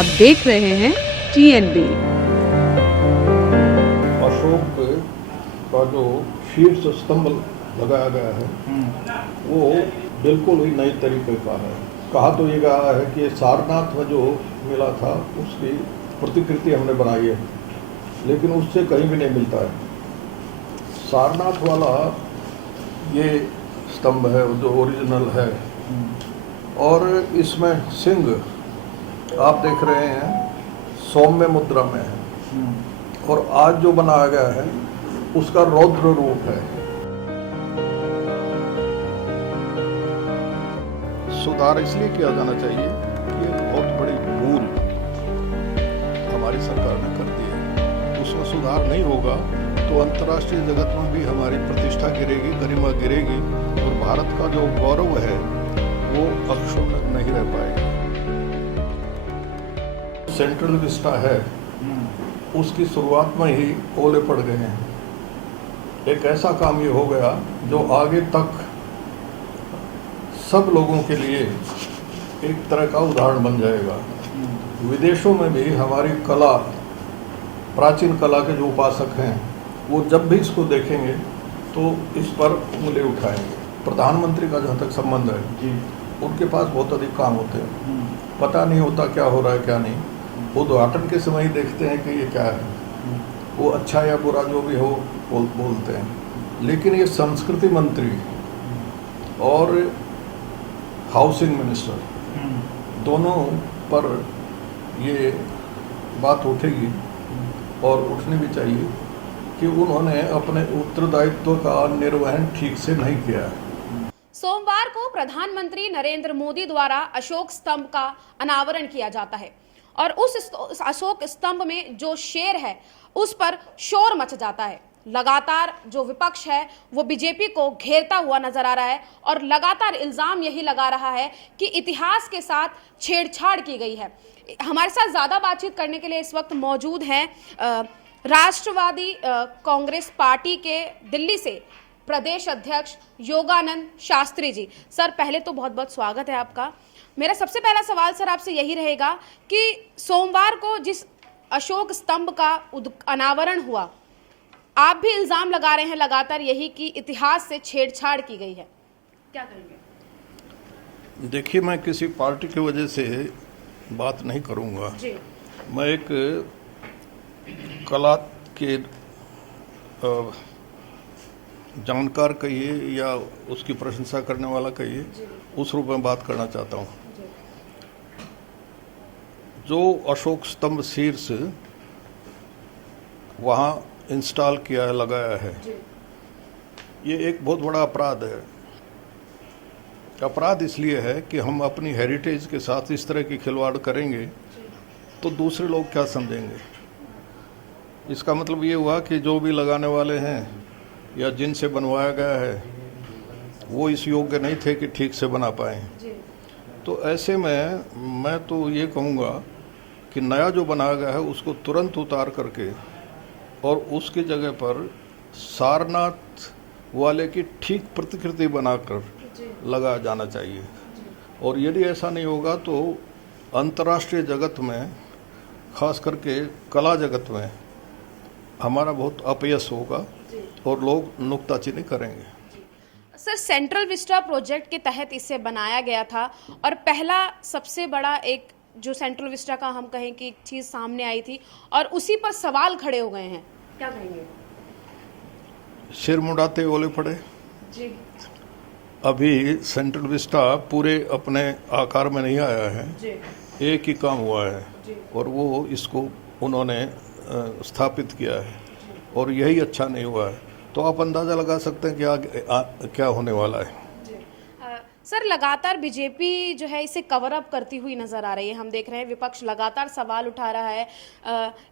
आप देख रहे हैं TNB। अशोक का जो शीर्ष स्तंभ लगाया गया है वो बिल्कुल ही नए तरीके का है। कहा तो ये गया है कि सारनाथ में जो मिला था उसकी प्रतिकृति हमने बनाई है, लेकिन उससे कहीं भी नहीं मिलता है। सारनाथ वाला ये स्तंभ है जो ओरिजिनल है, और इसमें सिंह आप देख रहे हैं सौम्य मुद्रा में है, और आज जो बनाया गया है उसका रौद्र रूप है। सुधार इसलिए किया जाना चाहिए कि एक बहुत बड़ी भूल हमारी सरकार ने कर दी है। उसमें सुधार नहीं होगा तो अंतर्राष्ट्रीय जगत में भी हमारी प्रतिष्ठा गिरेगी, गरिमा गिरेगी, और भारत का जो गौरव है वो अक्षुण्ण नहीं रह पाएगा। सेंट्रल विस्टा है उसकी शुरुआत में ही ओले पड़ गए हैं। एक ऐसा काम ये हो गया जो आगे तक सब लोगों के लिए एक तरह का उदाहरण बन जाएगा। विदेशों में भी हमारी कला, प्राचीन कला के जो उपासक हैं वो जब भी इसको देखेंगे तो इस पर उंगली उठाएंगे। प्रधानमंत्री का जहाँ तक संबंध है जी, उनके पास बहुत अधिक काम होते हैं, पता नहीं होता क्या हो रहा है क्या नहीं। उद्घाटन के समय ही देखते हैं कि ये क्या है, वो अच्छा या बुरा जो भी हो बोलते हैं। लेकिन ये संस्कृति मंत्री और हाउसिंग मिनिस्टर दोनों पर ये बात उठेगी, और उठनी भी चाहिए कि उन्होंने अपने उत्तरदायित्व का निर्वहन ठीक से नहीं किया है। सोमवार को प्रधानमंत्री नरेंद्र मोदी द्वारा अशोक स्तंभ का अनावरण किया जाता है, और उस अशोक स्तंभ में जो शेर है उस पर शोर मच जाता है। लगातार जो विपक्ष है वो बीजेपी को घेरता हुआ नजर आ रहा है, और लगातार इल्जाम यही लगा रहा है कि इतिहास के साथ छेड़छाड़ की गई है। हमारे साथ ज्यादा बातचीत करने के लिए इस वक्त मौजूद हैं राष्ट्रवादी कांग्रेस पार्टी के दिल्ली से प्रदेश अध्यक्ष योगानंद शास्त्री जी। सर, पहले तो बहुत बहुत स्वागत है आपका। मेरा सबसे पहला सवाल सर आपसे यही रहेगा कि सोमवार को जिस अशोक स्तंभ का अनावरण हुआ, आप भी इल्जाम लगा रहे हैं लगातार यही कि इतिहास से छेड़छाड़ की गई है, क्या करेंगे? देखिए, मैं किसी पार्टी की वजह से बात नहीं करूंगा जी। मैं एक कला के जानकार कहिए या उसकी प्रशंसा करने वाला कहिए, उस रूप में बात करना चाहता हूँ। जो अशोक स्तंभ शीर्ष वहाँ इंस्टॉल किया है, लगाया है, ये एक बहुत बड़ा अपराध है। अपराध इसलिए है कि हम अपनी हेरिटेज के साथ इस तरह की खिलवाड़ करेंगे तो दूसरे लोग क्या समझेंगे। इसका मतलब ये हुआ कि जो भी लगाने वाले हैं या जिनसे बनवाया गया है वो इस योग्य नहीं थे कि ठीक से बना पाएँ। तो ऐसे में मैं तो ये कहूँगा कि नया जो बनाया गया है उसको तुरंत उतार करके और उसकी जगह पर सारनाथ वाले की ठीक प्रतिकृति बनाकर लगाया जाना चाहिए। और यदि ऐसा नहीं होगा तो अंतर्राष्ट्रीय जगत में, खास करके कला जगत में, हमारा बहुत अपयश होगा और लोग नुक्ताचीनी करेंगे। सर, सेंट्रल विस्टा प्रोजेक्ट के तहत इसे बनाया गया था, और पहला सबसे बड़ा एक जो सेंट्रल विस्टा का हम कहें कि एक चीज सामने आई थी, और उसी पर सवाल खड़े हो गए हैं, क्या कहेंगे? सिर मुड़ाते ओले पड़े जी। अभी सेंट्रल विस्टा पूरे अपने आकार में नहीं आया है जी। एक ही काम हुआ है जी। और वो इसको उन्होंने स्थापित किया है, और यही अच्छा नहीं हुआ है। तो आप अंदाज़ा लगा सकते हैं कि आगे क्या होने वाला है। सर, लगातार बीजेपी जो है इसे कवर अप करती हुई नजर आ रही है। हम देख रहे हैं विपक्ष लगातार सवाल उठा रहा है।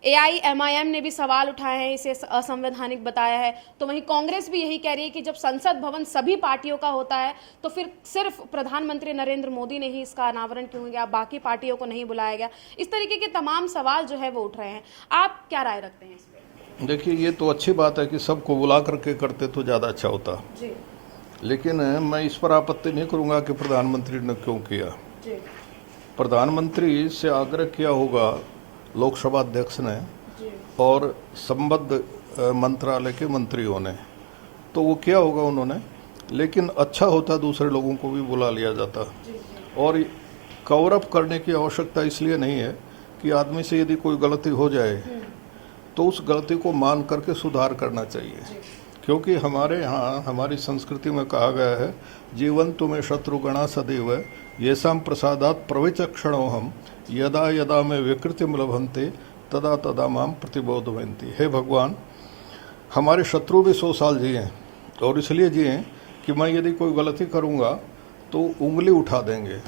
AIMIM ने भी सवाल उठाए हैं, इसे असंवैधानिक बताया है। तो वहीं कांग्रेस भी यही कह रही है कि जब संसद भवन सभी पार्टियों का होता है तो फिर सिर्फ प्रधानमंत्री नरेंद्र मोदी ने ही इसका अनावरण क्यों किया, बाकी पार्टियों को नहीं बुलाया गया। इस तरीके के तमाम सवाल जो है वो उठ रहे हैं। आप क्या राय रखते हैं इस पर? देखिए, ये तो अच्छी बात है कि सबको बुला करके करते तो ज़्यादा अच्छा होता जी। लेकिन मैं इस पर आपत्ति नहीं करूंगा कि प्रधानमंत्री ने क्यों किया जी। प्रधानमंत्री से आग्रह किया होगा लोकसभा अध्यक्ष ने और संबद्ध मंत्रालय के मंत्रियों ने, तो वो किया होगा उन्होंने, लेकिन अच्छा होता दूसरे लोगों को भी बुला लिया जाता। और कवर अप करने की आवश्यकता इसलिए नहीं है कि आदमी से यदि कोई गलती हो जाए तो उस गलती को मान करके सुधार करना चाहिए, क्योंकि हमारे यहाँ हमारी संस्कृति में कहा गया है, जीवन तुम्हें शत्रुगणा सदैव येषां प्रसादात् प्रविचक्षणोऽहं यदा यदा में विकृतिं लभन्ते तदा तदा माम प्रतिबोधयन्ति। हे भगवान, हमारे शत्रु भी 100 साल जिए और इसलिए जिए कि मैं यदि कोई गलती करूँगा तो उंगली उठा देंगे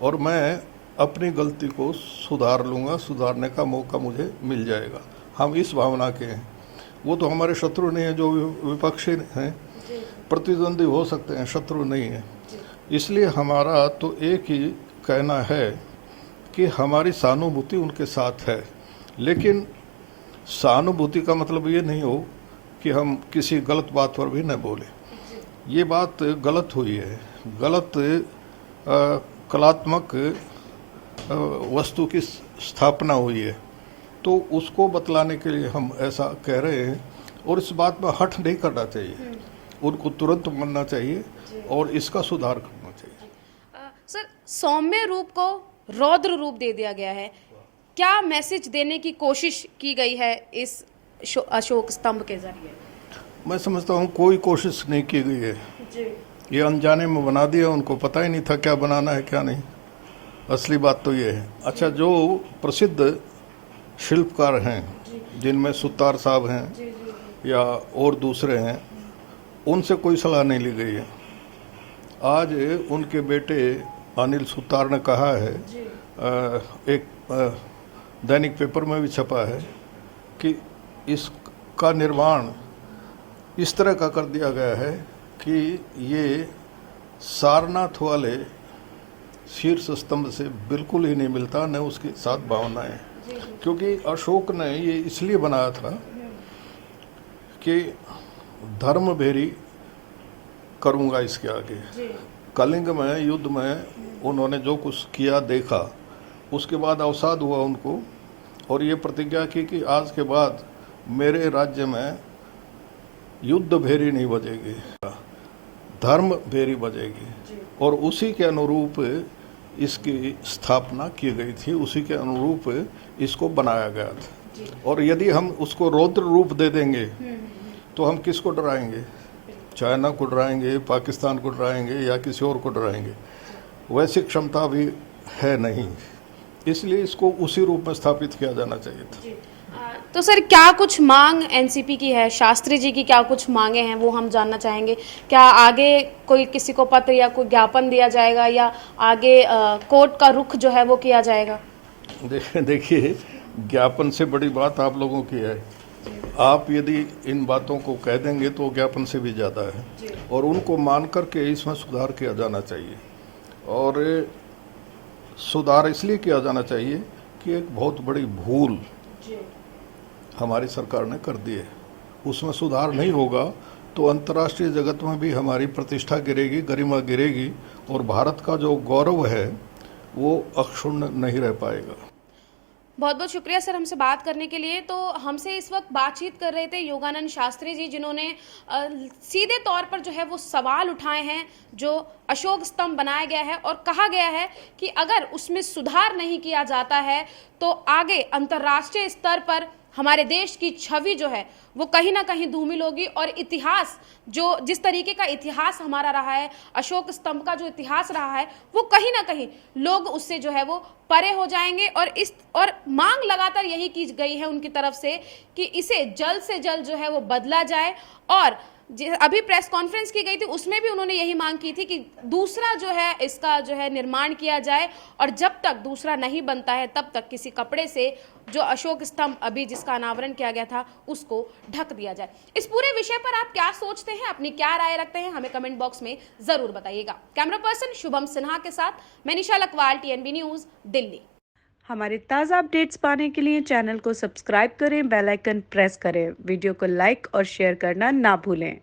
और मैं अपनी गलती को सुधार लूँगा, सुधारने का मौका मुझे मिल जाएगा। हम इस भावना के हैं। वो तो हमारे शत्रु नहीं है, जो विपक्षी हैं, प्रतिद्वंदी हो सकते हैं, शत्रु नहीं है। इसलिए हमारा तो एक ही कहना है कि हमारी सहानुभूति उनके साथ है, लेकिन सहानुभूति का मतलब ये नहीं हो कि हम किसी गलत बात पर भी न बोलें। ये बात गलत हुई है, गलत कलात्मक वस्तु की स्थापना हुई है, तो उसको बतलाने के लिए हम ऐसा कह रहे हैं। और इस बात में हठ नहीं करना चाहिए, उनको तुरंत मानना चाहिए और इसका सुधार करना चाहिए। सर, सौम्य रूप को रौद्र रूप दे दिया गया है, क्या मैसेज देने की कोशिश की गई है इस अशोक स्तंभ के जरिए? मैं समझता हूँ कोई कोशिश नहीं की गई है, ये अनजाने में बना दिया, उनको पता ही नहीं था क्या बनाना है क्या नहीं। असली बात तो ये है। अच्छा, जो प्रसिद्ध शिल्पकार हैं जिनमें सुतार साहब हैं या और दूसरे हैं, उनसे कोई सलाह नहीं ली गई है। आज उनके बेटे अनिल सुतार ने कहा है, एक दैनिक पेपर में भी छपा है, कि इसका निर्माण इस तरह का कर दिया गया है कि ये सारनाथ वाले शीर्ष स्तंभ से बिल्कुल ही नहीं मिलता, न उसके साथ भावनाएं, क्योंकि अशोक ने ये इसलिए बनाया था कि धर्म भेरी करूँगा इसके आगे। कलिंग में युद्ध में उन्होंने जो कुछ किया देखा, उसके बाद अवसाद हुआ उनको, और ये प्रतिज्ञा की कि आज के बाद मेरे राज्य में युद्ध भेरी नहीं बजेगी, धर्म भेरी बजेगी। और उसी के अनुरूप इसकी स्थापना की गई थी, उसी के अनुरूप इसको बनाया गया था। और यदि हम उसको रौद्र रूप दे देंगे तो हम किसको डराएंगे? चाइना को डराएंगे, पाकिस्तान को डराएंगे या किसी और को डराएंगे? वैसी क्षमता भी है नहीं, इसलिए इसको उसी रूप में स्थापित किया जाना चाहिए था। तो सर, क्या कुछ मांग एनसीपी की है, शास्त्री जी की क्या कुछ मांगे हैं, वो हम जानना चाहेंगे। क्या आगे कोई किसी को पत्र या कोई ज्ञापन दिया जाएगा, या आगे कोर्ट का रुख जो है वो किया जाएगा? देखिए, ज्ञापन से बड़ी बात आप लोगों की है। आप यदि इन बातों को कह देंगे तो ज्ञापन से भी ज़्यादा है, और उनको मान करके इसमें सुधार किया जाना चाहिए। और सुधार इसलिए किया जाना चाहिए कि एक बहुत बड़ी भूल हमारी सरकार ने कर दी है, उसमें सुधार नहीं होगा तो अंतर्राष्ट्रीय जगत में भी हमारी प्रतिष्ठा गिरेगी, गरिमा गिरेगी, और भारत का जो गौरव है वो अक्षुण्ण नहीं रह पाएगा। बहुत बहुत शुक्रिया सर हमसे बात करने के लिए। तो हमसे इस वक्त बातचीत कर रहे थे योगानंद शास्त्री जी, जिन्होंने सीधे तौर पर जो है वो सवाल उठाए हैं जो अशोक स्तंभ बनाया गया है, और कहा गया है कि अगर उसमें सुधार नहीं किया जाता है तो आगे अंतर्राष्ट्रीय स्तर पर हमारे देश की छवि जो है वो कहीं ना कहीं धूमिल होगी, और इतिहास जो जिस तरीके का इतिहास हमारा रहा है, अशोक स्तंभ का जो इतिहास रहा है, वो कहीं ना कहीं लोग उससे जो है वो परे हो जाएंगे। और मांग लगातार यही की गई है उनकी तरफ से कि इसे जल्द से जल्द जो है वो बदला जाए। और अभी प्रेस कॉन्फ्रेंस की गई थी, उसमें भी उन्होंने यही मांग की थी कि दूसरा जो है इसका जो है निर्माण किया जाए, और जब तक दूसरा नहीं बनता है तब तक किसी कपड़े से जो अशोक स्तंभ अभी जिसका अनावरण किया गया था उसको ढक दिया जाए। इस पूरे विषय पर आप क्या सोचते हैं, अपनी क्या राय रखते हैं, हमें कमेंट बॉक्स में जरूर बताइएगा। कैमरा पर्सन शुभम सिन्हा के साथ मैं निशा लकवाल, TNB न्यूज, दिल्ली। हमारे ताज़ा अपडेट्स पाने के लिए चैनल को सब्सक्राइब करें, बेल आइकन प्रेस करें, वीडियो को लाइक और शेयर करना ना भूलें।